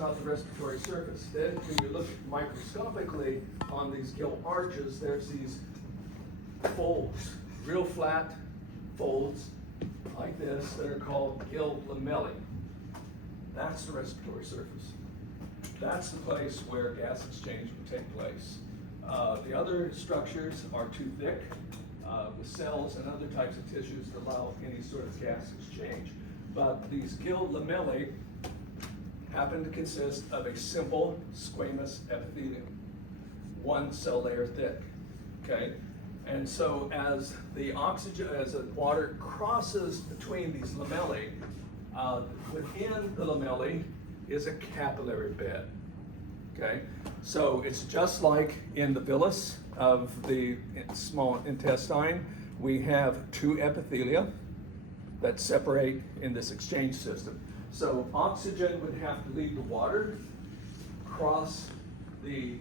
not the respiratory surface. Then when you look microscopically on these gill arches, there's these folds, real flat folds like this that are called gill lamellae. That's the respiratory surface. That's the place where gas exchange will take place. The other structures are too thick with cells and other types of tissues to allow any sort of gas exchange. But these gill lamellae happen to consist of a simple squamous epithelium, one cell layer thick, okay? And so as the water crosses between these lamellae, within the lamellae is a capillary bed, okay? So it's just like in the villus of the small intestine, we have two epithelia that separate in this exchange system. So oxygen would have to leave the water, cross the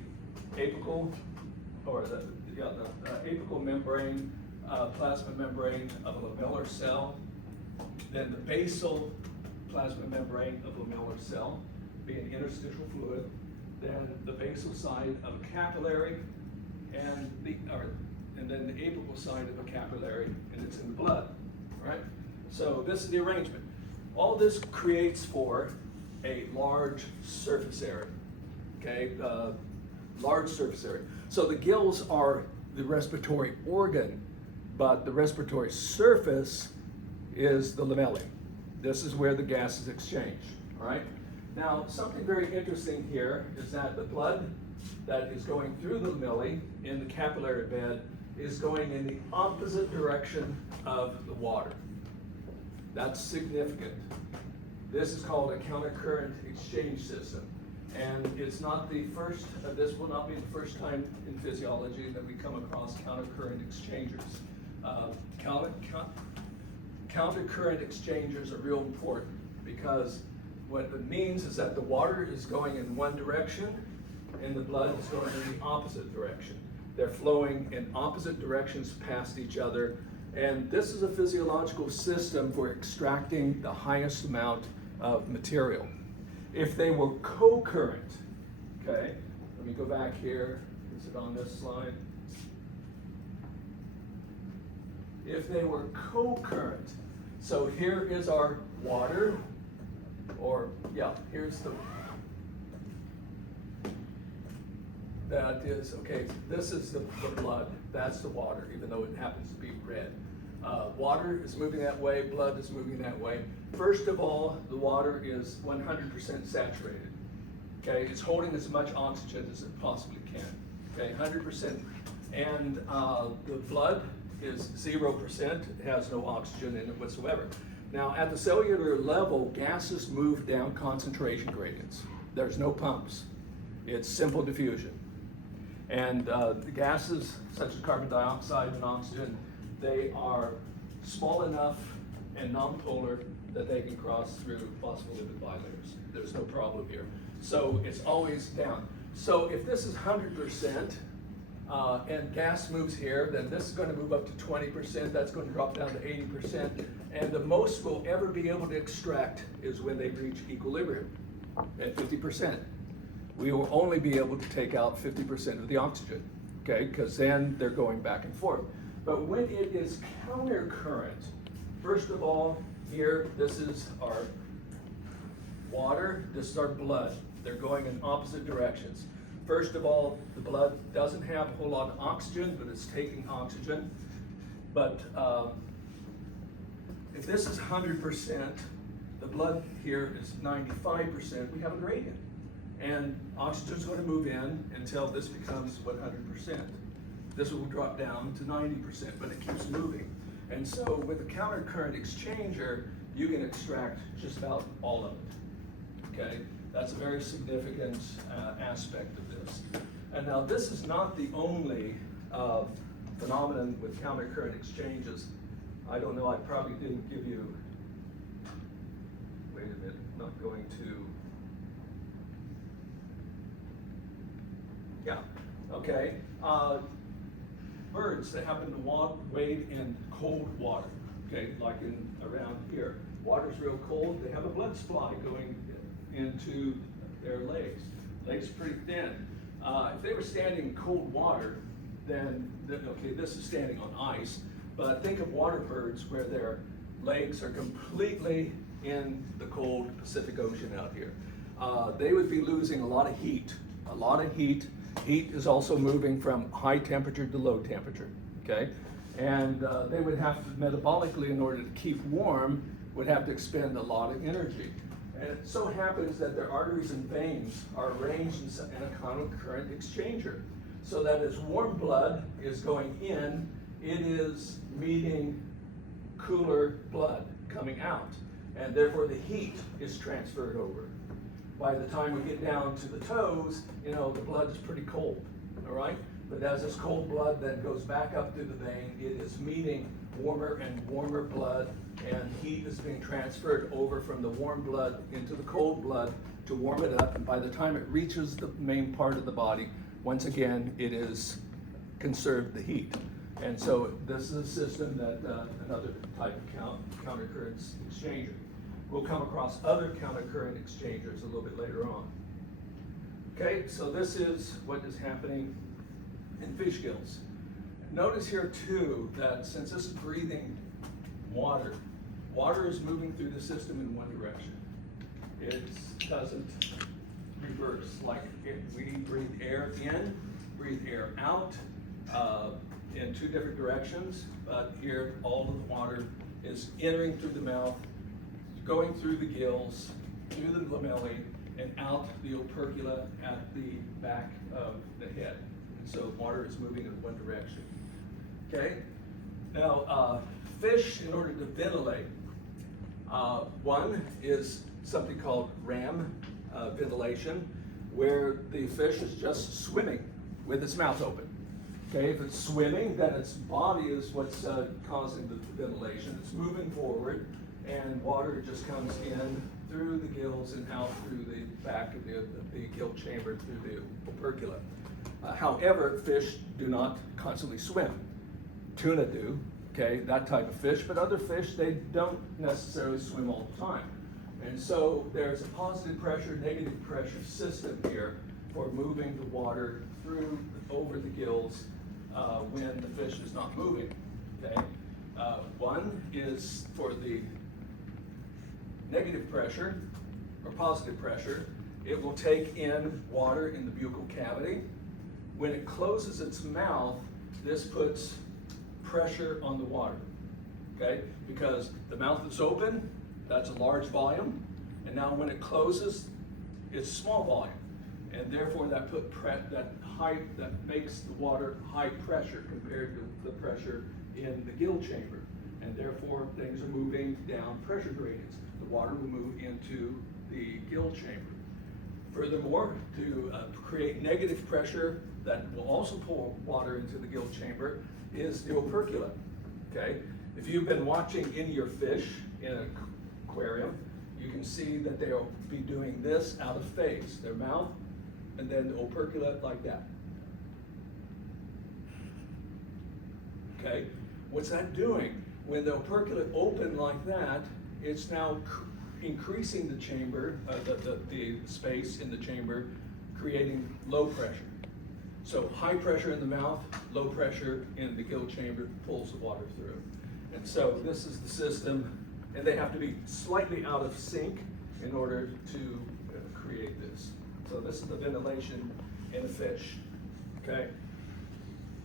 apical, or the apical membrane, plasma membrane of a lamellar cell, then the basal plasma membrane of a lamellar cell, being interstitial fluid, then the basal side of a capillary, and then the apical side of a capillary, and it's in the blood, right? So this is the arrangement. All this creates for a large surface area, okay? Large surface area. So the gills are the respiratory organ, but the respiratory surface is the lamellae. This is where the gas is exchanged, all right? Now, something very interesting here is that the blood that is going through the lamellae in the capillary bed is going in the opposite direction of the water. That's significant. This is called a countercurrent exchange system. And it's not the first, this will not be the first time in physiology that we come across countercurrent exchangers. Countercurrent exchangers are real important because what it means is that the water is going in one direction and the blood is going in the opposite direction. They're flowing in opposite directions past each other. And this is a physiological system for extracting the highest amount of material. If they were co-current, okay, let me go back here. Is it on this slide? If they were co-current, so here is our water, or yeah, here's that is, okay, this is the blood, that's the water, even though it happens to be red. Water is moving that way, blood is moving that way. First of all, the water is 100% saturated. Okay, it's holding as much oxygen as it possibly can. Okay, 100%. And the blood is 0%, it has no oxygen in it whatsoever. Now, at the cellular level, gases move down concentration gradients. There's no pumps. It's simple diffusion. And the gases, such as carbon dioxide and oxygen, they are small enough and nonpolar that they can cross through phospholipid bilayers. There's no problem here. So it's always down. So if this is 100% and gas moves here, then this is going to move up to 20%, that's going to drop down to 80%, and the most we'll ever be able to extract is when they reach equilibrium at 50%. We will only be able to take out 50% of the oxygen, okay, because then they're going back and forth. But when it is countercurrent, first of all, here, this is our water, this is our blood. They're going in opposite directions. First of all, the blood doesn't have a whole lot of oxygen, but it's taking oxygen. But if this is 100%, the blood here is 95%, we have a gradient. And oxygen's going to move in until this becomes 100%. This will drop down to 90%, but it keeps moving. And so with a countercurrent exchanger, you can extract just about all of it, okay? That's a very significant aspect of this. And now this is not the only phenomenon with countercurrent exchanges. I don't know, I probably didn't give you, wait a minute, not going to, yeah, okay. Birds that happen to wade in cold water, okay, like around here. Water's real cold, they have a blood supply going into their legs. Legs are pretty thin. If they were standing in cold water, then, okay, this is standing on ice, but think of water birds where their legs are completely in the cold Pacific Ocean out here. They would be losing a lot of heat. Heat is also moving from high temperature to low temperature, okay? And they would have to, metabolically, in order to keep warm, would have to expend a lot of energy. And it so happens that their arteries and veins are arranged in a common current exchanger, so that as warm blood is going in, it is meeting cooler blood coming out, and therefore the heat is transferred over. By the time we get down to the toes, you know, the blood is pretty cold, all right? But as this cold blood then goes back up through the vein, it is meeting warmer and warmer blood, and heat is being transferred over from the warm blood into the cold blood to warm it up. And by the time it reaches the main part of the body, once again, it is conserved the heat. And so this is a system that another type of countercurrent exchanger. We'll come across other countercurrent exchangers a little bit later on. Okay, so this is what is happening in fish gills. Notice here too that since this is breathing water, water is moving through the system in one direction. It doesn't reverse. Like if we breathe air in, breathe air out in two different directions, but here all of the water is entering through the mouth, going through the gills, through the lamellae, and out the opercula at the back of the head. And so water is moving in one direction. Okay? Now, fish, in order to ventilate, one is something called ram ventilation, where the fish is just swimming with its mouth open. Okay, if it's swimming, then its body is what's causing the ventilation. It's moving forward, and water just comes in through the gills and out through the back of the gill chamber through the opercula. However, fish do not constantly swim. Tuna do, okay, that type of fish, but other fish, they don't necessarily swim all the time. And so there's a positive pressure, negative pressure system here for moving the water through, over the gills when the fish is not moving, okay? One is for the negative pressure or positive pressure. It will take in water in the buccal cavity. When it closes its mouth, this puts pressure on the water, okay? Because the mouth is open, that's a large volume, and now when it closes, it's small volume, and therefore that makes the water high pressure compared to the pressure in the gill chamber, and therefore things are moving down pressure gradients. The water will move into the gill chamber. Furthermore, to create negative pressure that will also pull water into the gill chamber is the opercula, okay? If you've been watching any of your fish in an aquarium, you can see that they'll be doing this out of phase, their mouth, and then the opercula like that. Okay, what's that doing? When the opercula open like that, it's now increasing the chamber, the space in the chamber, creating low pressure. So high pressure in the mouth, low pressure in the gill chamber pulls the water through. And so this is the system, and they have to be slightly out of sync in order to create this. So this is the ventilation in a fish, okay?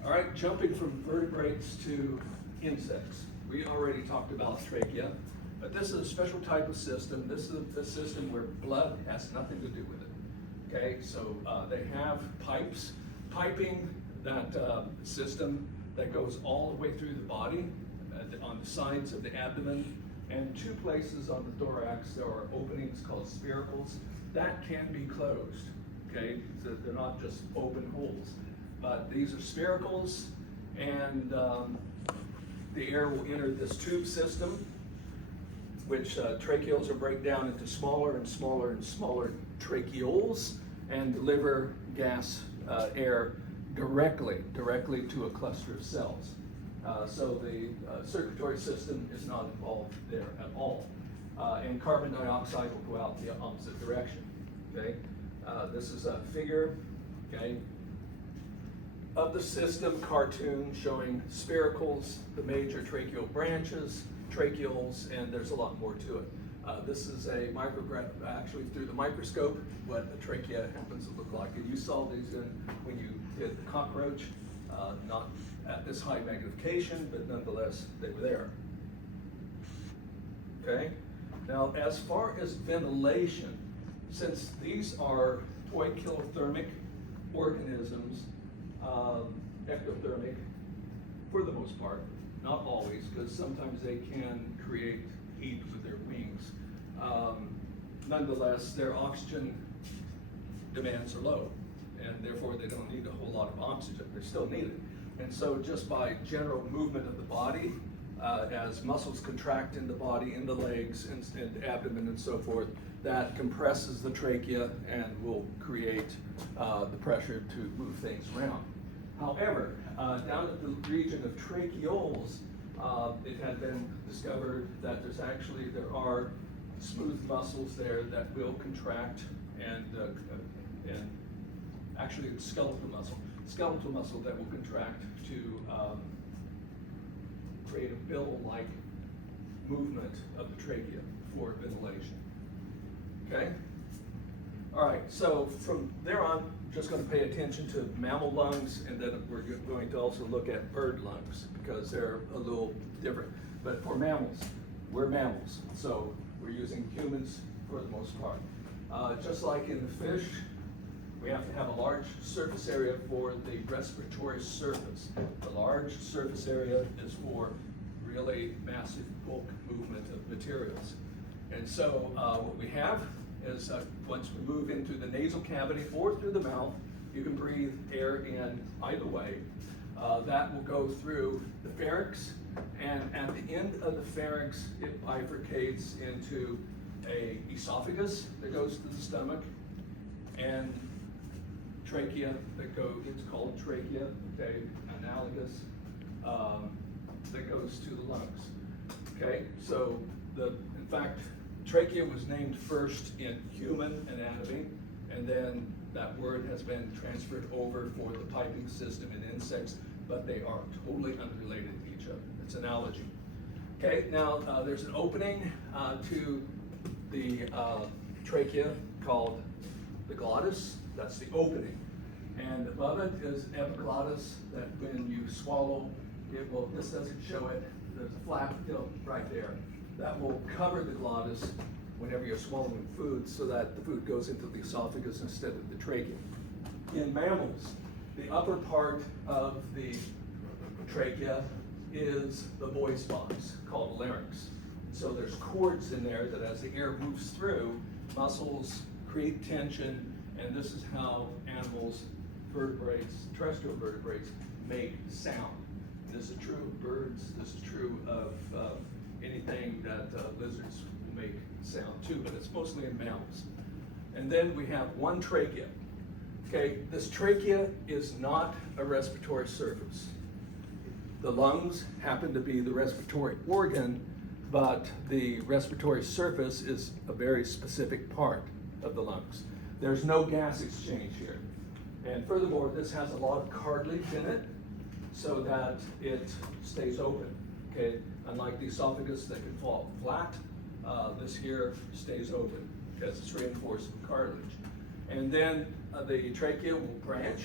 All right, jumping from vertebrates to insects. We already talked about trachea, but this is a special type of system. This is a system where blood has nothing to do with it, okay? So they have pipes, piping that system that goes all the way through the body, on the sides of the abdomen, and two places on the thorax there are openings called spiracles that can be closed, okay? So they're not just open holes, but these are spiracles, and the air will enter this tube system, which tracheals will break down into smaller and smaller and smaller tracheoles and deliver gas, air directly to a cluster of cells. So the circulatory system is not involved there at all. And carbon dioxide will go out the opposite direction, okay? This is a figure, okay, of the system cartoon showing spiracles, the major tracheal branches, tracheals, and there's a lot more to it. This is a micrograph, actually through the microscope, what a trachea happens to look like. And you saw these when you did the cockroach, not at this high magnification, but nonetheless, they were there. Okay? Now, as far as ventilation, since these are poikilothermic organisms, ectothermic for the most part, not always, because sometimes they can create heat with their wings. Nonetheless, their oxygen demands are low, and therefore they don't need a whole lot of oxygen. They're still needed. And so just by general movement of the body, as muscles contract in the body, in the legs, and abdomen and so forth, that compresses the trachea and will create the pressure to move things around. However, down at the region of tracheoles, it had been discovered that there are smooth muscles there that will contract and actually it's skeletal muscle that will contract to create a bill-like movement of the trachea for ventilation. Okay? All right, so from there on, just going to pay attention to mammal lungs, and then we're going to also look at bird lungs because they're a little different. But for mammals, we're mammals, so we're using humans for the most part. Just like in the fish, we have to have a large surface area for the respiratory surface. The large surface area is for really massive bulk movement of materials. And so what we have is once we move into the nasal cavity or through the mouth, you can breathe air in either way. That will go through the pharynx, and at the end of the pharynx, it bifurcates into a esophagus that goes to the stomach, and trachea that goes, it's called trachea, okay, analogous, that goes to the lungs. Okay, so in fact, trachea was named first in human anatomy, and then that word has been transferred over for the piping system in insects, but they are totally unrelated to each other. It's analogy. Okay, now there's an opening to the trachea called the glottis. That's the opening. And above it is epiglottis, that when you swallow, it will, this doesn't show it, there's a flap right there. That will cover the glottis whenever you're swallowing food so that the food goes into the esophagus instead of the trachea. In mammals, the upper part of the trachea is the voice box called larynx. So there's cords in there that as the air moves through, muscles create tension, and this is how animals, vertebrates, terrestrial vertebrates, make sound. This is true of birds, this is true of anything that lizards will make sound too, but it's mostly in mammals. And then we have one trachea. Okay, this trachea is not a respiratory surface. The lungs happen to be the respiratory organ, but the respiratory surface is a very specific part of the lungs. There's no gas exchange here. And furthermore, this has a lot of cartilage in it so that it stays open. Okay, unlike the esophagus that can fall flat, this here stays open because it's reinforced with cartilage. And then the trachea will branch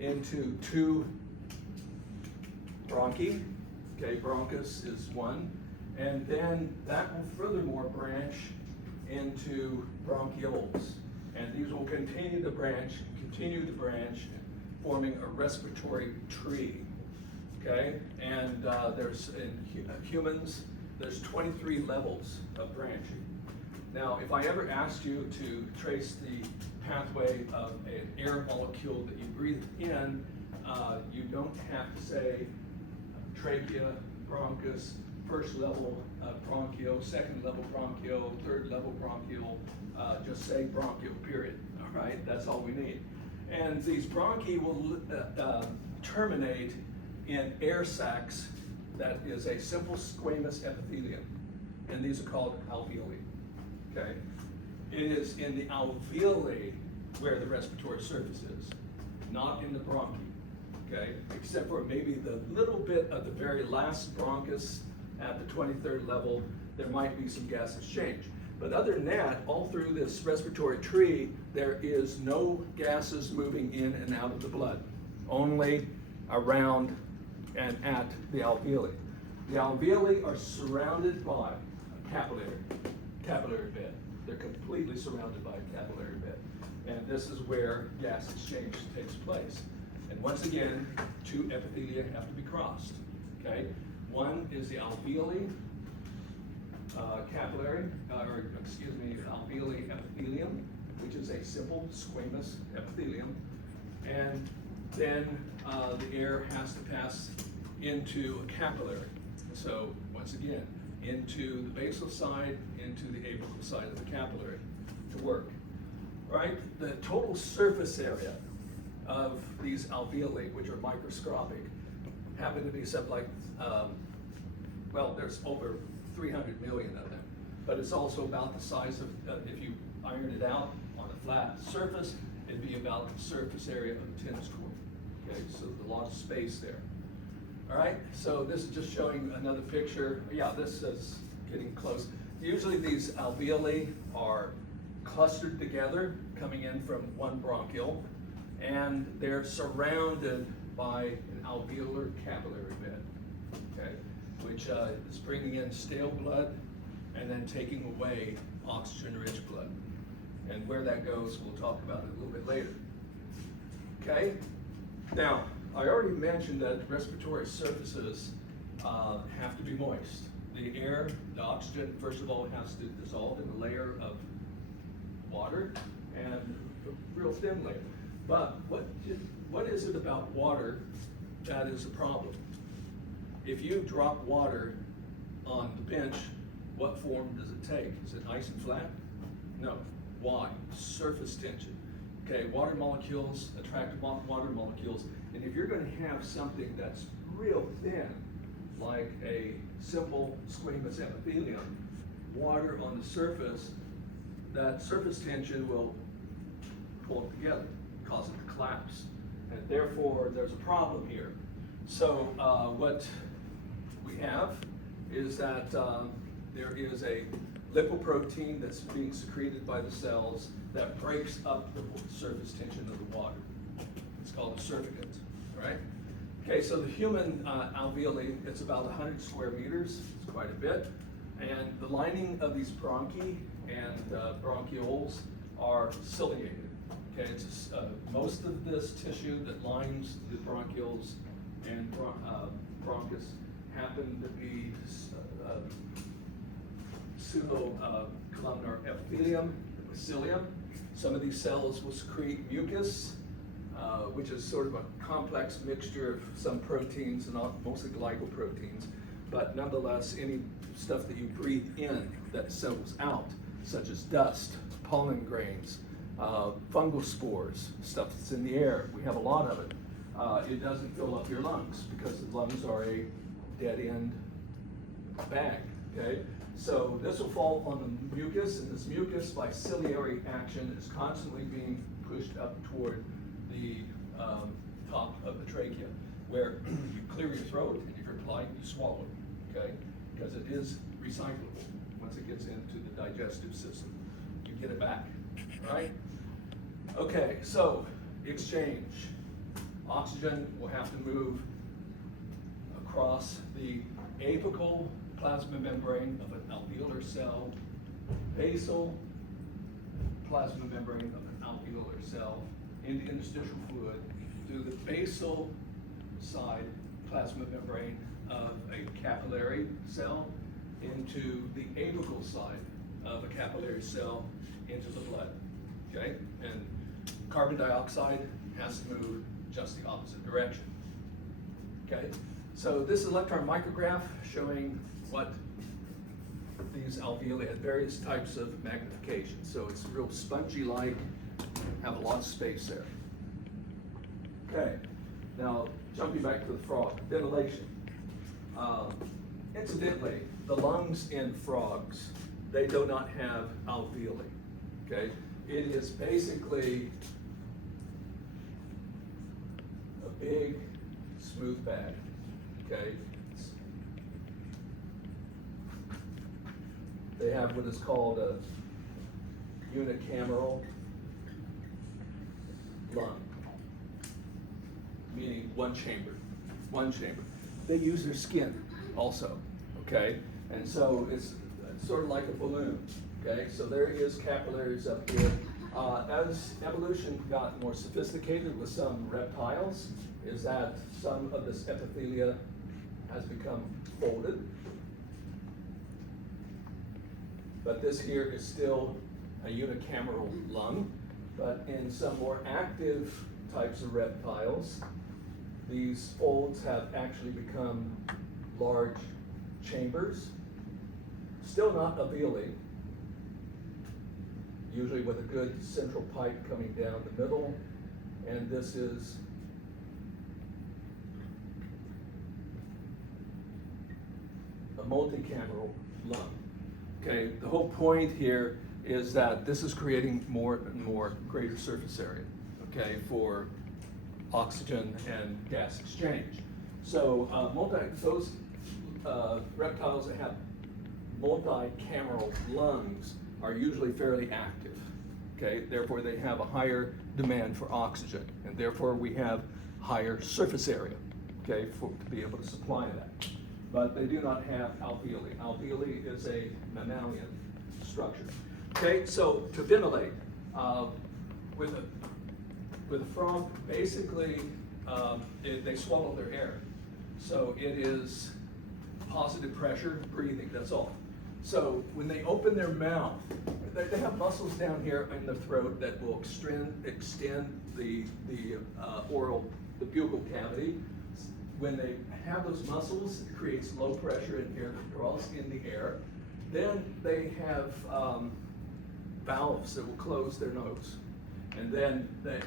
into two bronchi. Okay, bronchus is one. And then that will furthermore branch into bronchioles. And these will continue to branch, forming a respiratory tree. Okay, and there's in humans, there's 23 levels of branching. Now, if I ever asked you to trace the pathway of an air molecule that you breathe in, you don't have to say trachea, bronchus, first level bronchial, second level bronchial, third level bronchial, just say bronchial, period. All right, that's all we need. And these bronchi will terminate in air sacs that is a simple squamous epithelium, and these are called alveoli. Okay, it is in the alveoli where the respiratory surface is, not in the bronchi, okay? Except for maybe the little bit of the very last bronchus at the 23rd level, there might be some gas exchange. But other than that, all through this respiratory tree, there is no gases moving in and out of the blood, only around and at the alveoli. The alveoli are surrounded by a capillary bed. They're completely surrounded by a capillary bed. And this is where gas exchange takes place. And once again, two epithelia have to be crossed, okay? One is the alveoli alveoli epithelium, which is a simple squamous epithelium. And then the air has to pass into a capillary. So once again, into the basal side, into the apical side of the capillary to work, right? The total surface area of these alveoli, which are microscopic, happen to be something like, well, there's over 300 million of them, but it's also about the size of, if you iron it out on a flat surface, it'd be about the surface area of a tennis court, okay? So there's a lot of space there. All right, so this is just showing another picture. Yeah, this is getting close. Usually these alveoli are clustered together, coming in from one bronchiole, and they're surrounded by an alveolar capillary bed, okay, which is bringing in stale blood and then taking away oxygen-rich blood. And where that goes, we'll talk about it a little bit later. Okay, now, I already mentioned that respiratory surfaces have to be moist. The air, the oxygen, first of all, has to dissolve in a layer of water and a real thin layer. But what is it about water that is a problem? If you drop water on the bench, what form does it take? Is it nice and flat? No. Why? Surface tension. Okay, water molecules attract water molecules, and if you're going to have something that's real thin, like a simple squamous epithelium, water on the surface, that surface tension will pull it together, cause it to collapse, and therefore there's a problem here. So what we have is that there is a lipoprotein that's being secreted by the cells that breaks up the surface tension of the water. It's called a surfactant, right? Okay, so the human alveoli, it's about 100 square meters, it's quite a bit, and the lining of these bronchi and bronchioles are ciliated. Okay, it's most of this tissue that lines the bronchioles and bronchus happen to be pseudo-columnar epithelium, mycelium. Some of these cells will secrete mucus, which is sort of a complex mixture of some proteins and mostly glycoproteins, but nonetheless, any stuff that you breathe in that settles out, such as dust, pollen grains, fungal spores, stuff that's in the air, we have a lot of it. It doesn't fill up your lungs because the lungs are a dead end bag, okay? So this will fall on the mucus, and this mucus by ciliary action is constantly being pushed up toward the top of the trachea, where you clear your throat, and if you're polite, you swallow it, okay? Because it is recyclable. Once it gets into the digestive system, you get it back, right? Okay, so exchange. Oxygen will have to move across the apical plasma membrane of an alveolar cell, basal plasma membrane of an alveolar cell, into interstitial fluid, through the basal side plasma membrane of a capillary cell, into the apical side of a capillary cell, into the blood, okay? And carbon dioxide has to move just the opposite direction, okay? So this is electron micrograph showing what these alveoli have various types of magnification. So it's real spongy-like, have a lot of space there. Okay, now jumping back to the frog, ventilation. Incidentally, the lungs in frogs, they do not have alveoli, okay? it is basically a big smooth bag, okay? They have what is called a unicameral lung, meaning one chamber. They use their skin also, okay? And so it's sort of like a balloon, okay? So there is capillaries up here. As evolution got more sophisticated with some reptiles, is that some of this epithelia has become folded. But this here is still a unicameral lung. But in some more active types of reptiles, these folds have actually become large chambers, still not alveoli, usually with a good central pipe coming down the middle, and this is a multicameral lung. Okay, the whole point here is that this is creating more and more greater surface area, okay, for oxygen and gas exchange. So those reptiles that have multicameral lungs are usually fairly active, okay? Therefore, they have a higher demand for oxygen, and therefore we have higher surface area, okay, to be able to supply that. But they do not have alveoli. Alveoli is a mammalian structure. Okay, so to ventilate, with a frog, basically, they swallow their air. So it is positive pressure breathing, that's all. So when they open their mouth, they have muscles down here in the throat that will extend the buccal cavity. When they have those muscles, it creates low pressure in here that draws in the air. Then they have valves that will close their nose. And then they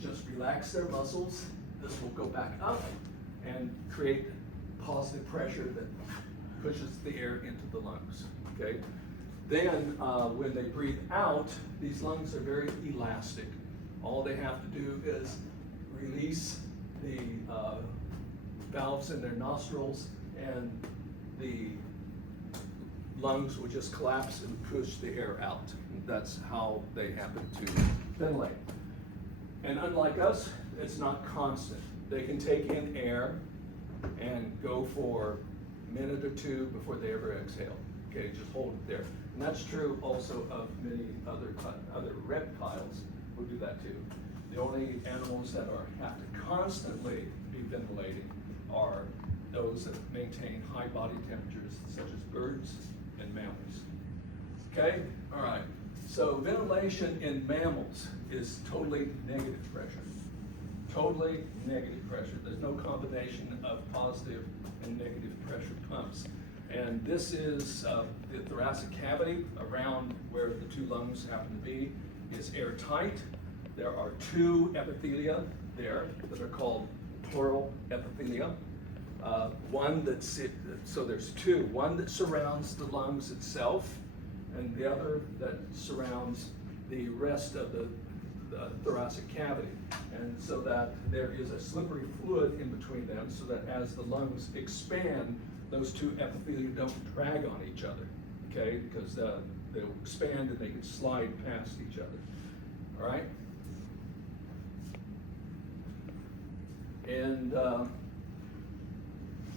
just relax their muscles. This will go back up and create positive pressure that pushes the air into the lungs, okay? Then when they breathe out, these lungs are very elastic. All they have to do is release the valves in their nostrils, and the lungs will just collapse and push the air out. That's how they happen to ventilate. And unlike us, it's not constant. They can take in air and go for a minute or two before they ever exhale. Okay, just hold it there. And that's true also of many other reptiles who do that too. The only animals that have to constantly be ventilating are those that maintain high body temperatures, such as birds and mammals. Okay, all right. So ventilation in mammals is totally negative pressure. Totally negative pressure. There's no combination of positive and negative pressure pumps. And this is the thoracic cavity around where the two lungs happen to be is airtight. There are two epithelia there that are called pleural epithelia. So there's two, one that surrounds the lungs itself, and the other that surrounds the rest of the thoracic cavity. And so that there is a slippery fluid in between them, so that as the lungs expand, those two epithelia don't drag on each other, okay? Because they'll expand and they can slide past each other, all right? And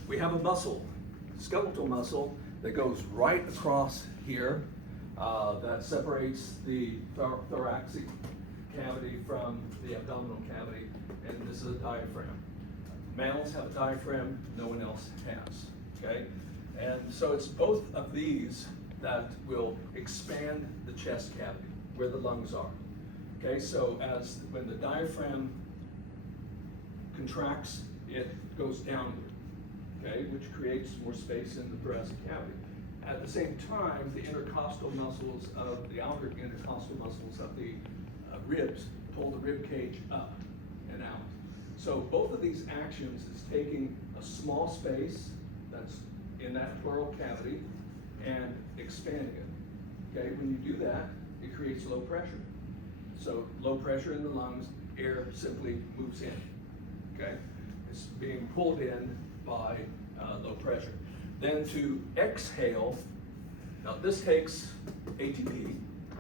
we have a muscle, skeletal muscle, that goes right across here that separates the thoracic cavity from the abdominal cavity, and this is a diaphragm. Mammals have a diaphragm, no one else has, okay? And so it's both of these that will expand the chest cavity, where the lungs are, okay? So when the diaphragm contracts, it goes downward, okay, which creates more space in the thoracic cavity. At the same time, the intercostal muscles of the outer intercostal muscles of the ribs pull the rib cage up and out. So both of these actions is taking a small space that's in that pleural cavity and expanding it. Okay, when you do that, it creates low pressure. So low pressure in the lungs, air simply moves in, okay? It's being pulled in by low pressure. Then to exhale, now this takes ATP,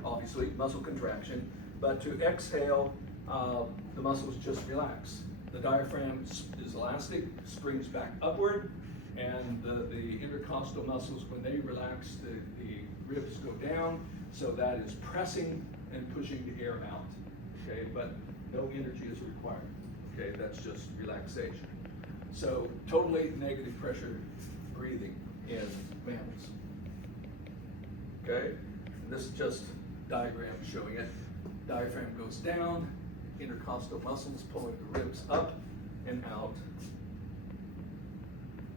obviously, muscle contraction, but to exhale, the muscles just relax. The diaphragm is elastic, springs back upward, and the intercostal muscles, when they relax, the ribs go down, so that is pressing and pushing the air out, okay? But no energy is required, okay? That's just relaxation. So totally negative pressure breathing in mammals, okay? And this is just diagram showing it. Diaphragm goes down, intercostal muscles pulling the ribs up and out.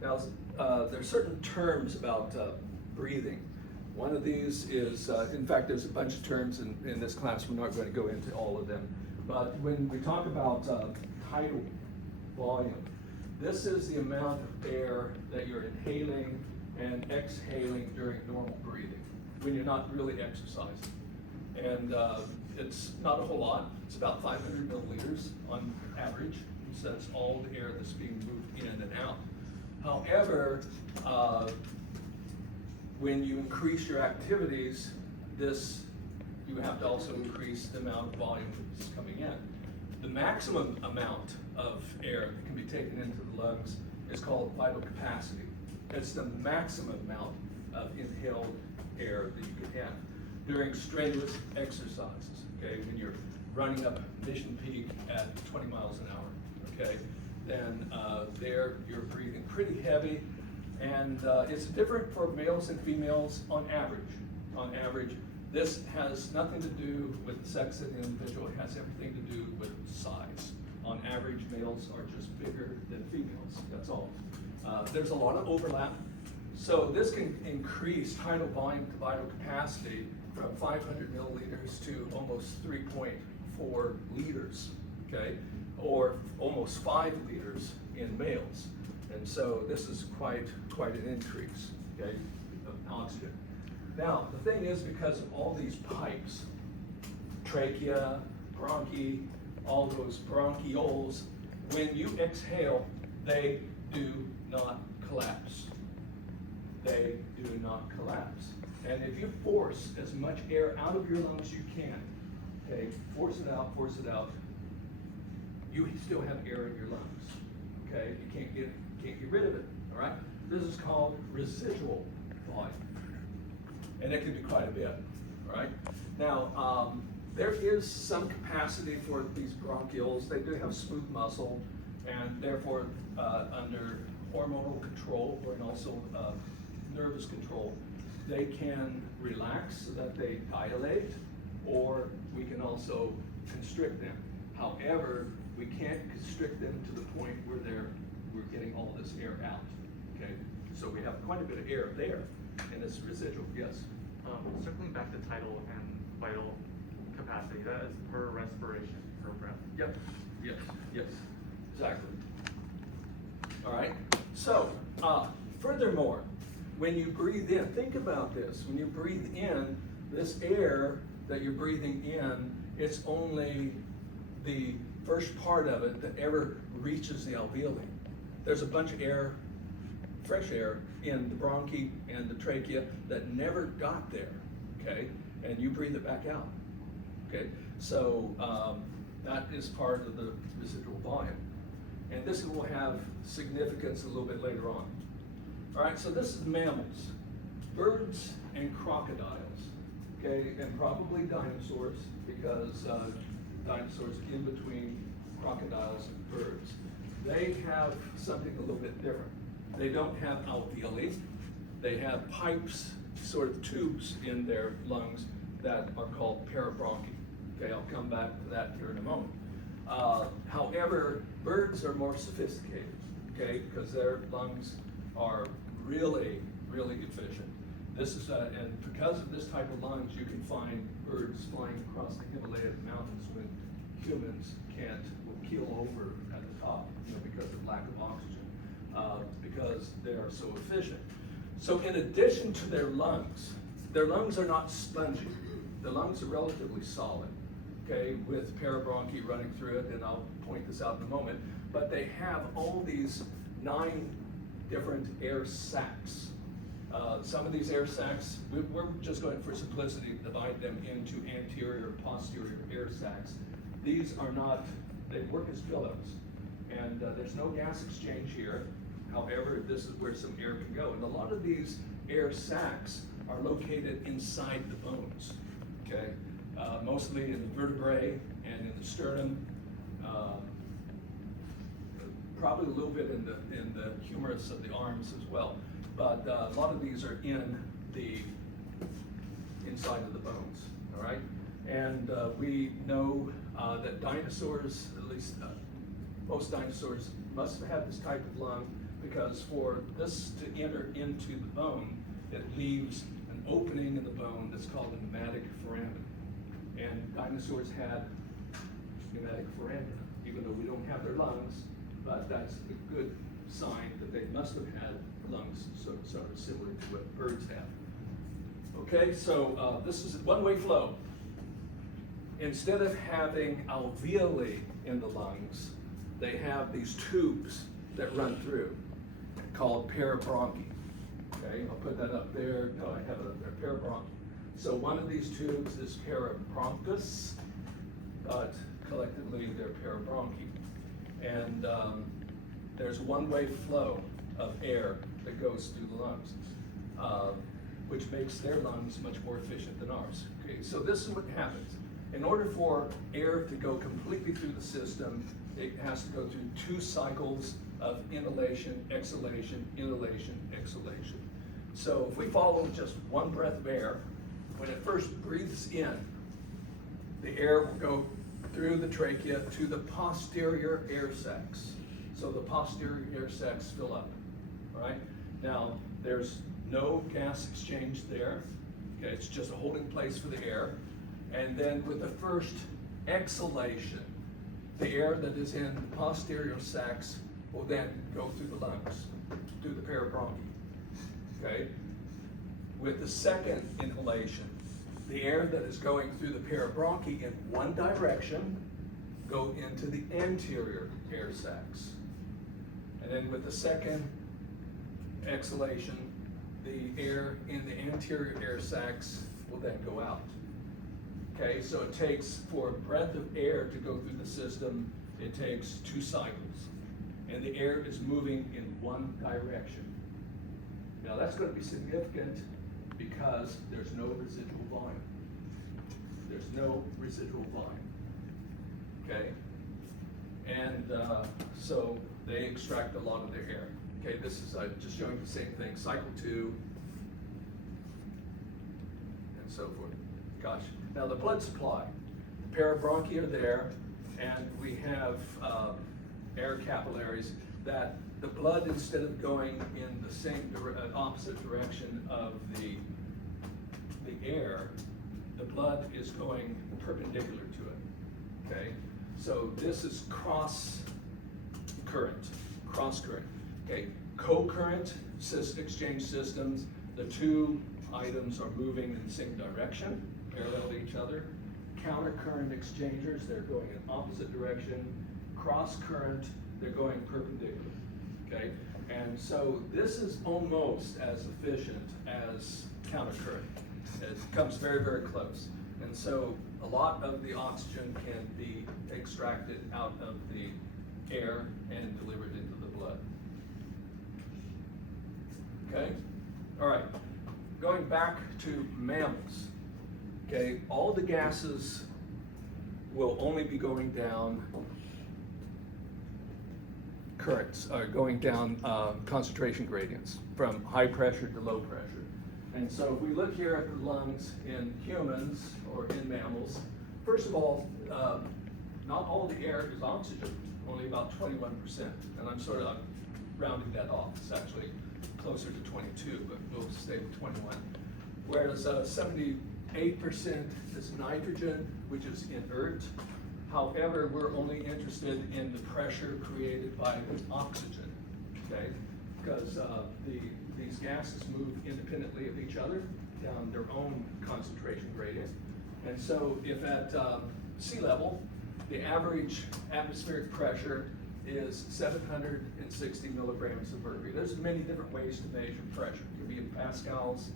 Now, there's certain terms about breathing. One of these is, in fact, there's a bunch of terms in this class. We're not going to go into all of them. But when we talk about tidal volume, this is the amount of air that you're inhaling and exhaling during normal breathing, when you're not really exercising. And it's not a whole lot. It's about 500 milliliters on average. So that's all the air that's being moved in and out. However, when you increase your activities, you have to also increase the amount of volume that's coming in. The maximum amount of air that can be taken into the lungs is called vital capacity. It's the maximum amount of inhaled air that you can have during strenuous exercises, okay? When you're running up Mission Peak at 20 miles an hour, okay? Then there you're breathing pretty heavy, and it's different for males and females on average. On average, this has nothing to do with the sex of the individual. It has everything to do with size. On average, males are just bigger than females, that's all. There's a lot of overlap. So this can increase tidal volume to vital capacity from 500 milliliters to almost 3.4 liters, okay? Or almost 5 liters in males. And so this is quite an increase, okay, of oxygen. Now, the thing is, because of all these pipes, trachea, bronchi, all those bronchioles, when you exhale, they do not collapse. They do not collapse. And if you force as much air out of your lungs as you can, okay, force it out, you still have air in your lungs, okay? You can't get rid of it, all right? This is called residual volume, and it can be quite a bit, all right? Now, there is some capacity for these bronchioles. They do have smooth muscle, and therefore, under hormonal control and also nervous control, they can relax so that they dilate, or we can also constrict them. However, we can't constrict them to the point where we're getting all this air out, okay? So we have quite a bit of air there, and it's residual, yes? Circling back to tidal and vital capacity, that is per respiration, per breath. Yep, yes, exactly. All right, so furthermore, when you breathe in, think about this. When you breathe in, this air that you're breathing in, it's only the first part of it that ever reaches the alveoli. There's a bunch of air, fresh air, in the bronchi and the trachea that never got there, okay? And you breathe it back out, okay? So that is part of the residual volume. And this will have significance a little bit later on. All right, so this is mammals, birds and crocodiles, okay, and probably dinosaurs, because dinosaurs in between crocodiles and birds. They have something a little bit different. They don't have alveoli. They have pipes, sort of tubes in their lungs that are called parabronchi. Okay, I'll come back to that here in a moment. However, birds are more sophisticated, okay, because their lungs are really efficient. This is, and because of this type of lungs, you can find birds flying across the Himalaya mountains when humans will keel over at the top, because of lack of oxygen, because they are so efficient. So in addition to their lungs are not spongy. The lungs are relatively solid. okay, with parabronchi running through it, and I'll point this out in a moment, but they have all these 9 different air sacs. Some of these air sacs, we're just going for simplicity to divide them into anterior and posterior air sacs. These are not, they work as pillows, and there's no gas exchange here. However, this is where some air can go, and a lot of these air sacs are located inside the bones, okay? Mostly in the vertebrae and in the sternum, probably a little bit in the humerus of the arms as well. But a lot of these are in the inside of the bones, all right? And we know that dinosaurs, at least most dinosaurs, must have had this type of lung, because for this to enter into the bone, it leaves an opening in the bone that's called a pneumatic foramen. And dinosaurs had pneumatic foramina, even though we don't have their lungs, but that's a good sign that they must have had lungs sort of similar to what birds have. Okay, so this is a one-way flow. Instead of having alveoli in the lungs, they have these tubes that run through, called parabronchi. Okay, I'll put that up there. No, I have it up there, parabronchi. So one of these tubes is parabronchus, but collectively they're parabronchi. And there's one-way flow of air that goes through the lungs, which makes their lungs much more efficient than ours. Okay, so this is what happens. In order for air to go completely through the system, it has to go through 2 cycles of inhalation, exhalation, inhalation, exhalation. So if we follow just one breath of air, when it first breathes in, the air will go through the trachea to the posterior air sacs. So the posterior air sacs fill up, all right? Now, there's no gas exchange there, okay? It's just a holding place for the air. And then with the first exhalation, the air that is in the posterior sacs will then go through the lungs, through the parabronchi, okay? With the second inhalation, the air that is going through the parabronchi in one direction go into the anterior air sacs. And then with the second exhalation, the air in the anterior air sacs will then go out. Okay, so it takes, for a breath of air to go through the system, it takes 2 cycles. And the air is moving in one direction. Now that's going to be significant because there's no residual volume. There's no residual volume. Okay? And so they extract a lot of their air. Okay, this is just showing the same thing, cycle 2, and so forth. Gosh. Now the blood supply, the parabronchi are there, and we have air capillaries that the blood, instead of going in the same opposite direction of the air, the blood is going perpendicular to it, okay? So this is cross current, okay? Co-current exchange systems, the 2 items are moving in the same direction, parallel to each other. Counter-current exchangers, they're going in opposite direction. Cross-current, they're going perpendicular, okay? And so this is almost as efficient as counter-current. It comes very, very close. And so a lot of the oxygen can be extracted out of the air and delivered into the blood. Okay? All right. Going back to mammals. Okay, all the gases will only be going down currents, going down concentration gradients from high pressure to low pressure. And so if we look here at the lungs in humans or in mammals, first of all, not all the air is oxygen, only about 21%. And I'm sort of rounding that off. It's actually closer to 22, but we'll stay with 21. Whereas 78% is nitrogen, which is inert. However, we're only interested in the pressure created by the oxygen, okay? Because these gases move independently of each other down their own concentration gradient. And so if at sea level, the average atmospheric pressure is 760 milligrams of mercury. There's many different ways to measure pressure. It can be in pascals,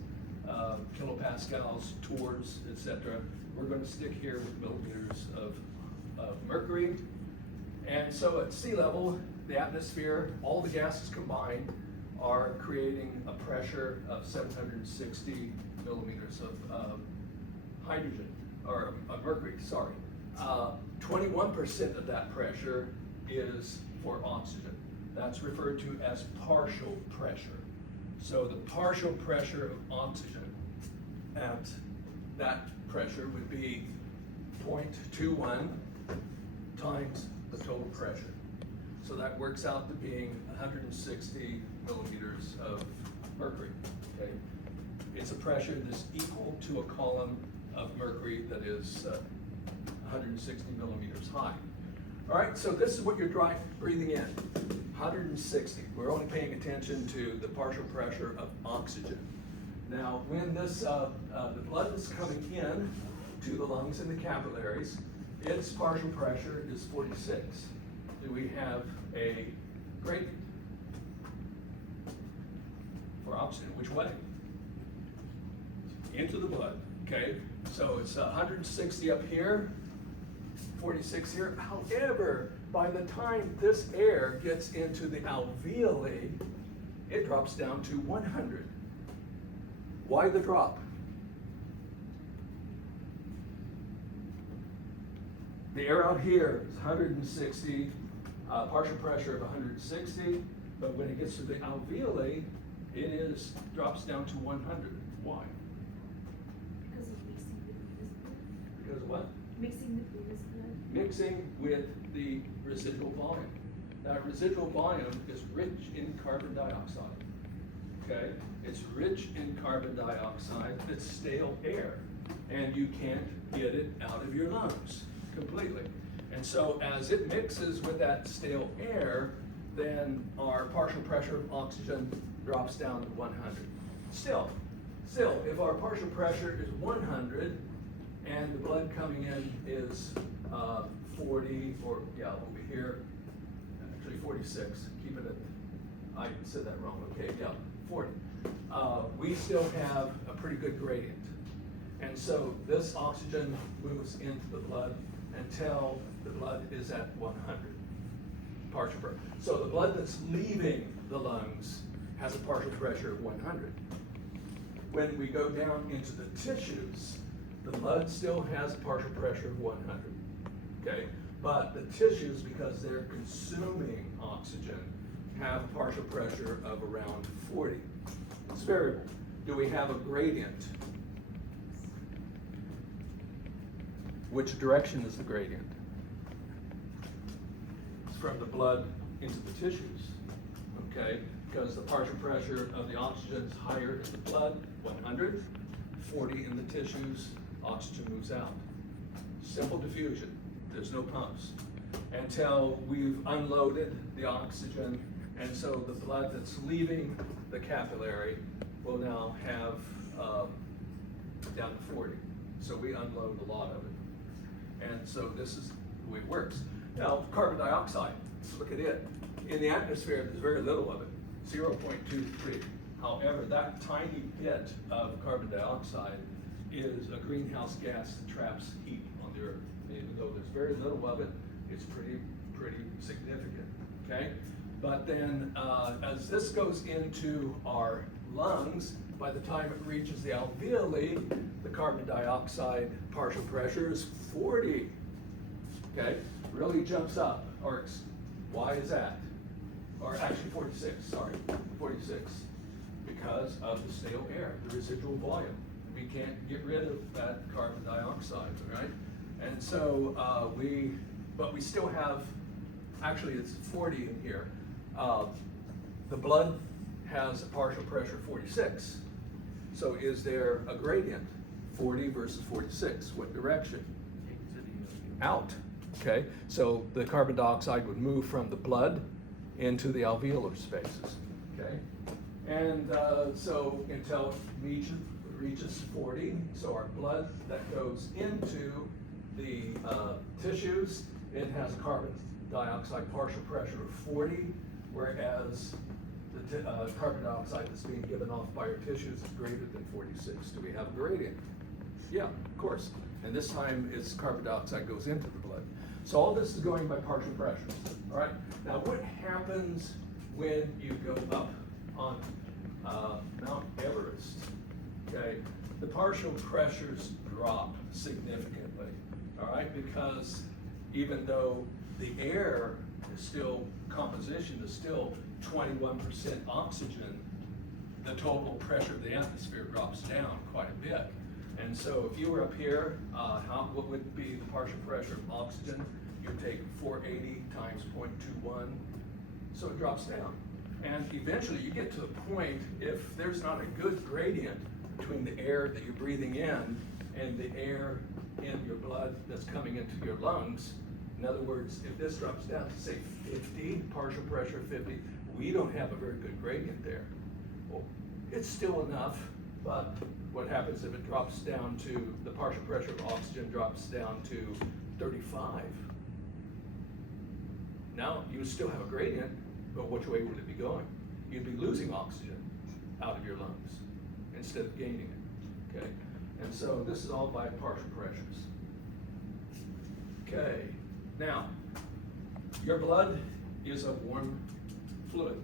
kilopascals, torrs, etc. We're going to stick here with millimeters of mercury. And so at sea level, the atmosphere, all the gases combined, are creating a pressure of 760 millimeters of hydrogen, or mercury, sorry. 21% of that pressure is for oxygen. That's referred to as partial pressure. So the partial pressure of oxygen at that pressure would be 0.21 times the total pressure. So that works out to being 160 millimeters of mercury, okay? It's a pressure that's equal to a column of mercury that is 160 millimeters high. All right, so this is what you're breathing in, 160. We're only paying attention to the partial pressure of oxygen. Now, when this, the blood is coming in to the lungs and the capillaries, its partial pressure is 46. Do we have a gradient for oxygen? Which way? Into the blood, okay? So it's 160 up here, 46 here. However, by the time this air gets into the alveoli, it drops down to 100. Why the drop? The air out here is 160, partial pressure of 160, but when it gets to the alveoli, it drops down to 100. Why? Because of mixing with this blood. Because of what? Mixing with this blood. Mixing with the residual volume. That residual volume is rich in carbon dioxide. Okay? It's rich in carbon dioxide. It's stale air, and you can't get it out of your lungs completely. And so as it mixes with that stale air, then our partial pressure of oxygen drops down to 100. Still, if our partial pressure is 100 and the blood coming in is 40, or yeah, over here, actually 46, keep it at, I said that wrong, okay, yeah, 40. We still have a pretty good gradient. And so this oxygen moves into the blood until the blood is at 100 partial pressure. So the blood that's leaving the lungs has a partial pressure of 100. When we go down into the tissues, the blood still has a partial pressure of 100, okay? But the tissues, because they're consuming oxygen, have a partial pressure of around 40. It's variable. Do we have a gradient? Which direction is the gradient? It's from the blood into the tissues, okay? Because the partial pressure of the oxygen is higher in the blood, 100, 40 in the tissues, oxygen moves out. Simple diffusion, there's no pumps. Until we've unloaded the oxygen, and so the blood that's leaving the capillary will now have down to 40. So we unload a lot of it. And so this is the way it works. Now, carbon dioxide, let's look at it. In the atmosphere, there's very little of it, 0.23. However, that tiny bit of carbon dioxide is a greenhouse gas that traps heat on the earth. Even though there's very little of it, it's pretty significant, okay? But then as this goes into our lungs, by the time it reaches the alveoli, the carbon dioxide partial pressure is 40, okay? Really jumps up, or why is that? Or actually 46, sorry, 46, because of the stale air, the residual volume. We can't get rid of that carbon dioxide, right? And so but we still have, actually it's 40 in here. The blood has a partial pressure of 46. So is there a gradient? 40 versus 46, what direction? Out, okay? So the carbon dioxide would move from the blood into the alveolar spaces, okay? And so until it reaches 40, so our blood that goes into the tissues, it has carbon dioxide partial pressure of 40, whereas the carbon dioxide that's being given off by your tissues is greater than 46. Do we have a gradient? Yeah, of course. And this time it's carbon dioxide goes into the blood. So all this is going by partial pressures, all right? Now what happens when you go up on Mount Everest, okay? The partial pressures drop significantly, all right? Because even though the air is still, composition is still 21% oxygen, the total pressure of the atmosphere drops down quite a bit. And so if you were up here, what would be the partial pressure of oxygen? You'd take 480 times 0.21, so it drops down. And eventually you get to a point, if there's not a good gradient between the air that you're breathing in and the air in your blood that's coming into your lungs. In other words, if this drops down to say 50, partial pressure of 50, we don't have a very good gradient there. Well, it's still enough, but what happens if it drops down to, the partial pressure of oxygen drops down to 35? Now, you still have a gradient, but which way would it be going? You'd be losing oxygen out of your lungs instead of gaining it, okay? And so this is all by partial pressures. Okay, now, your blood is a warm fluid.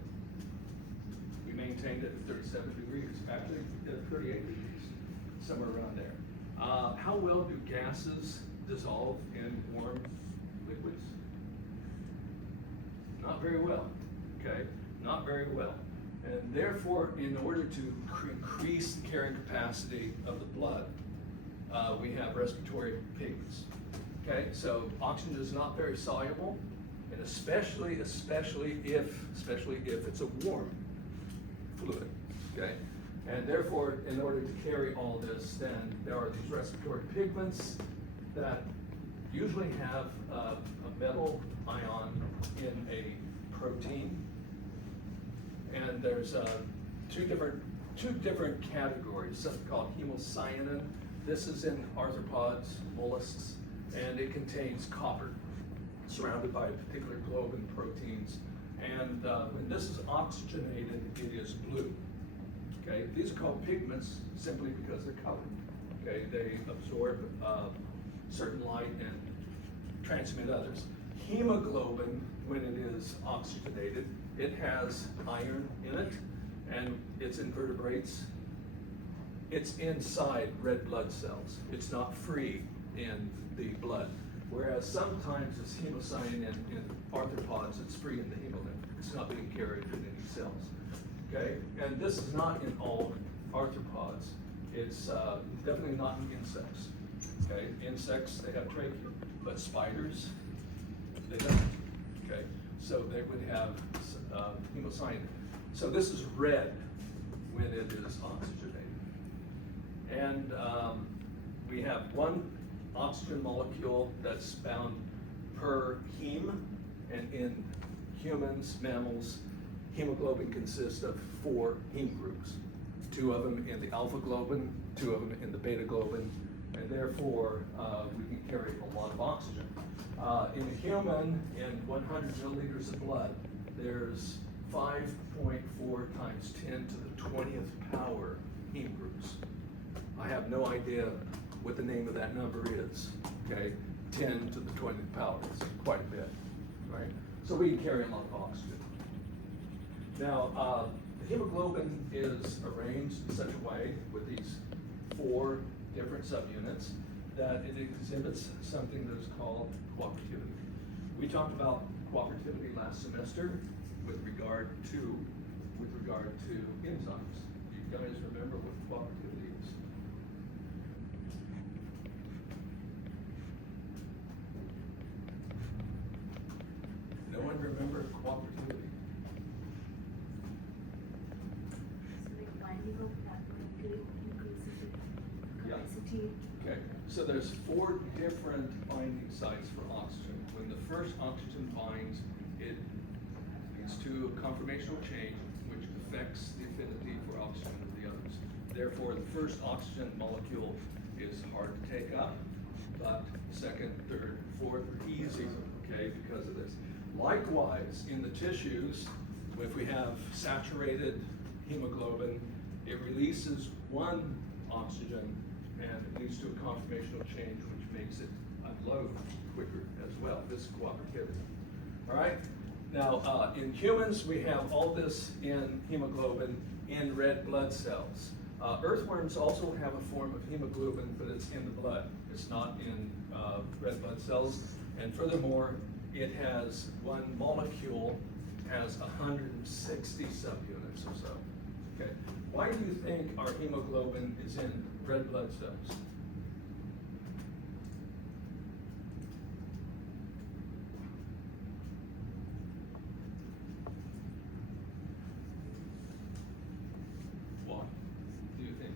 We maintained it at 37 degrees, actually at 38 degrees, somewhere around there. How well do gases dissolve in warm liquids? Not very well, okay? Not very well. And therefore, in order to increase the carrying capacity of the blood, we have respiratory pigments. Okay, so oxygen is not very soluble, and especially if it's a warm fluid. Okay, and therefore, in order to carry all this, then there are these respiratory pigments that usually have a metal ion in a protein. And there's two different categories, something called hemocyanin. This is in arthropods, mollusks, and it contains copper, surrounded by a particular globe and proteins. And when this is oxygenated, it is blue. Okay, these are called pigments simply because they're colored. Okay, they absorb certain light and transmit others. Hemoglobin, when it is oxygenated, it has iron in it, and it's in vertebrates. It's inside red blood cells. It's not free in the blood. Whereas sometimes this hemocyanin in arthropods, it's free in the hemolymph. It's not being carried in any cells. Okay, and this is not in all arthropods. It's definitely not in insects. Okay, insects, they have trachea, but spiders, they don't. Okay, so they would have hemocyanin. So this is red when it is oxygenated. And we have one oxygen molecule that's bound per heme, and in humans, mammals, hemoglobin consists of 4 heme groups. 2 of them in the alpha globin, 2 of them in the beta globin, and therefore we can carry a lot of oxygen. In a human, in 100 milliliters of blood, there's 5.4 times 10 to the 20th power heme groups. I have no idea what the name of that number is, okay? 10 to the 20th power, it's quite a bit, right? So we can carry a lot of oxygen. Now, the hemoglobin is arranged in such a way with these 4 different subunits that it exhibits something that is called cooperativity. We talked about cooperativity last semester with regard to enzymes. Do you guys remember what cooperativity is? No one remember cooperativity? So like binding of that molecule increases the capacity. Okay, so there's 4 different binding sites for oxygen. When the first oxygen binds, it leads to a conformational change which affects the affinity for oxygen of the others. Therefore, the first oxygen molecule is hard to take up, but second, third, fourth are easy, okay, because of this. Likewise, in the tissues, if we have saturated hemoglobin, it releases one oxygen and it leads to a conformational change which makes it unload quicker as well, this cooperativity. All right, now in humans we have all this in hemoglobin in red blood cells. Earthworms also have a form of hemoglobin, but it's in the blood. It's not in red blood cells. And furthermore, it has one molecule has 160 subunits or so. Okay. Why do you think our hemoglobin is in red blood cells? Why do you think?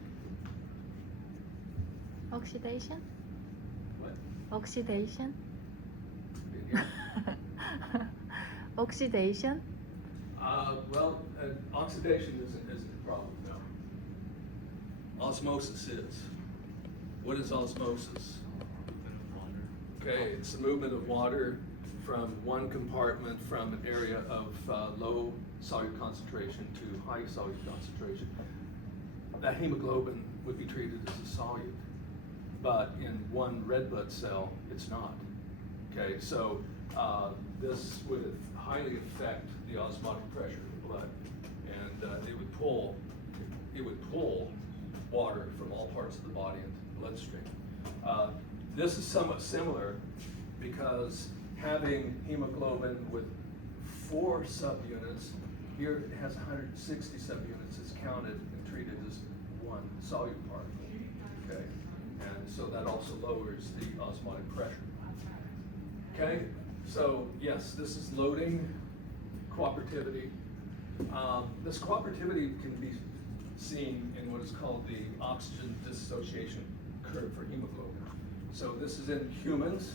Oxidation? What? Oxidation? Didn't hear? Oxidation? Well, oxidation isn't a problem, no. Osmosis is. What is osmosis? Okay, it's the movement of water from one compartment from an area of low solute concentration to high solute concentration. That hemoglobin would be treated as a solute, but in one red blood cell, it's not. Okay, so this would highly affect the osmotic pressure of the blood, and it would pull water from all parts of the body into the bloodstream. This is somewhat similar because having hemoglobin with 4 subunits, here it has 160 subunits, is counted and treated as one solute particle. Okay, and so that also lowers the osmotic pressure. Okay, so yes, this is loading cooperativity. This cooperativity can be seen in what is called the oxygen dissociation curve for hemoglobin. So this is in humans.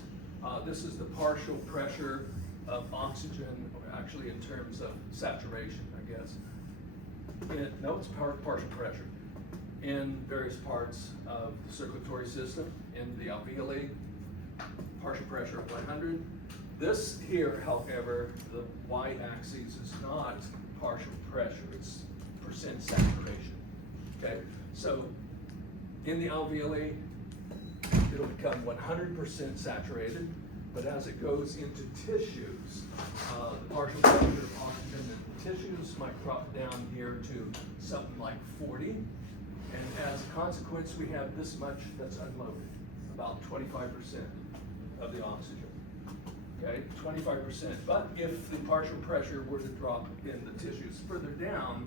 This is the partial pressure of oxygen, or actually in terms of saturation, I guess. No, it's partial pressure in various parts of the circulatory system. In the alveoli, partial pressure of 100. This here, however, the y-axis is not partial pressure, it's percent saturation. Okay, so in the alveoli, it'll become 100% saturated, but as it goes into tissues, the partial pressure of oxygen in tissues might drop down here to something like 40, and as a consequence, we have this much that's unloaded, about 25% of the oxygen. Okay, 25%. But if the partial pressure were to drop in the tissues further down,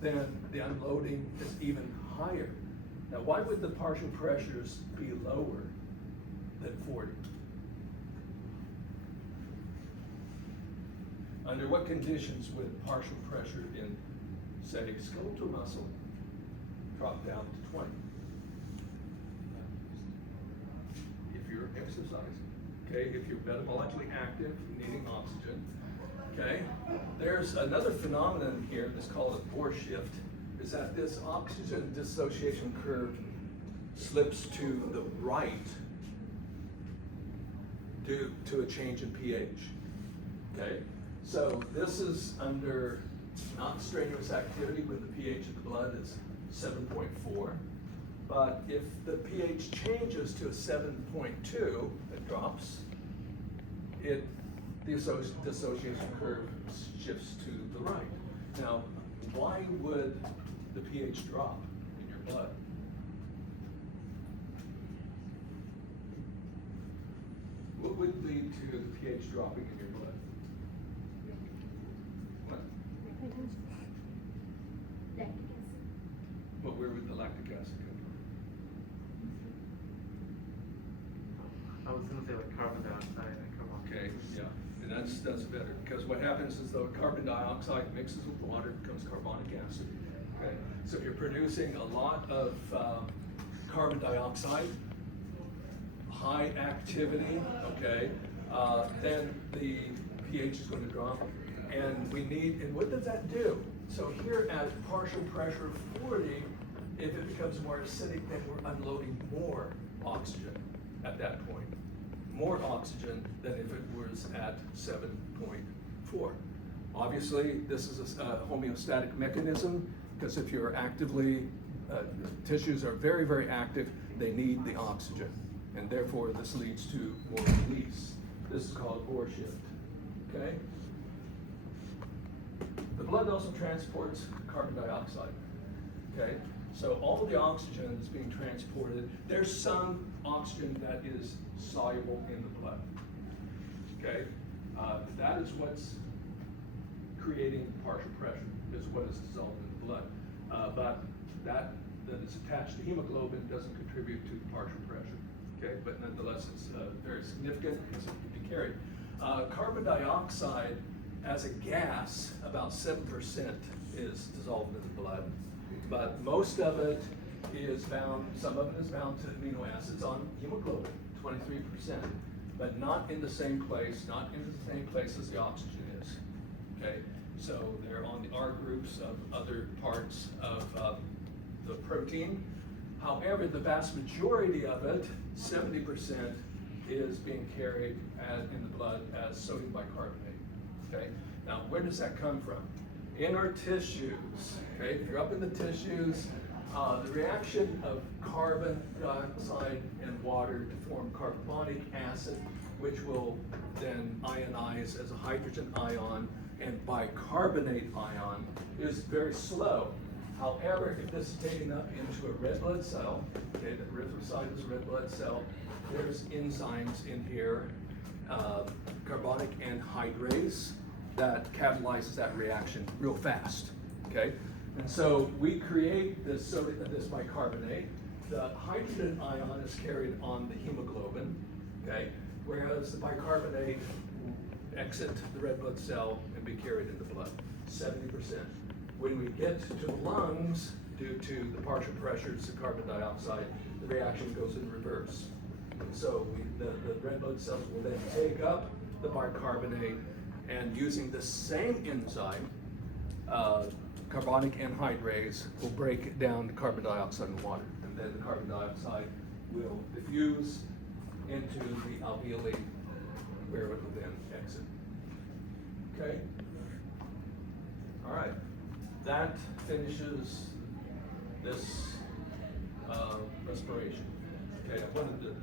then the unloading is even higher. Now, why would the partial pressures be lower than 40? Under what conditions would partial pressure in, say, skeletal muscle drop down to 20? If you're exercising. Okay, if you're metabolically active, needing oxygen. Okay, there's another phenomenon here that's called a Bohr shift, is that this oxygen dissociation curve slips to the right due to a change in pH. Okay, so this is under not strenuous activity when the pH of the blood is 7.4. But if the pH changes to a 7.2, it drops, the dissociation curve shifts to the right. Now, why would the pH drop in your blood? What would lead to the pH dropping in your blood? What? Lactic acid. But where would the lactic acid come from? I was gonna say like carbon dioxide and carbon. Okay, yeah, and that's better, because what happens is the carbon dioxide mixes with water, becomes carbonic acid. Okay, so if you're producing a lot of carbon dioxide, high activity, okay, then the pH is going to drop, and and what does that do? So here at partial pressure of 40, if it becomes more acidic, then we're unloading more oxygen. at that point, more oxygen than if it was at 7.4. Obviously, this is a homeostatic mechanism, because if you're actively, tissues are very, very active, they need the oxygen, and therefore this leads to more release. This is called bore shift, okay? The blood also transports carbon dioxide, okay? So all of the oxygen is being transported. There's some oxygen that is soluble in the blood, okay? That is what's creating partial pressure, is what is dissolved in the blood. But that is attached to hemoglobin doesn't contribute to the partial pressure, okay? But nonetheless, it's very significant because it can be carried. Carbon dioxide as a gas, about 7% is dissolved in the blood, but most of it is bound, some of it is bound to amino acids on hemoglobin, 23%, but not in the same place, not in the same place as the oxygen is, okay? So they're on the R groups of other parts of the protein. However, the vast majority of it, 70%, is being carried in the blood as sodium bicarbonate. Okay? Now, where does that come from? In our tissues. Okay? If you're up in the tissues, the reaction of carbon dioxide and water to form carbonic acid, which will then ionize as a hydrogen ion and bicarbonate ion, is very slow. However, if this is taken up into a red blood cell, okay, the erythrocyte is a red blood cell, there's enzymes in here, carbonic anhydrase, that catalyzes that reaction real fast, okay? And so we create this bicarbonate. The hydrogen ion is carried on the hemoglobin, okay? Whereas the bicarbonate will exit the red blood cell and be carried in the blood, 70%. When we get to the lungs, due to the partial pressures of carbon dioxide, the reaction goes in reverse. So the red blood cells will then take up the bicarbonate, and using the same enzyme, carbonic anhydrase will break down the carbon dioxide in water, and then the carbon dioxide will diffuse into the alveoli, where it will then exit. Okay? All right. That finishes this respiration. Okay, I wanted to